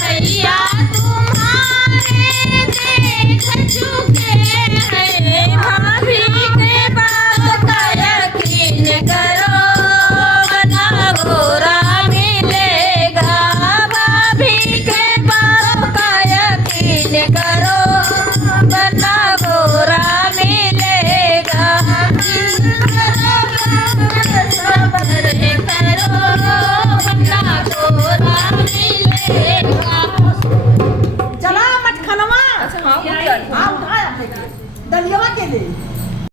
भैया तुम्हारे देख चुके हैं, भाभी के बात का यकीन करो, बना गोरा मिलेगा। भाभी के बात का यकीन करो, बना गोरा मिलेगा। सब्र करो, बना गोरा मिलेगा। चला मटखनवा अच्छा हाँ, हाँ उठाया दलिया के दे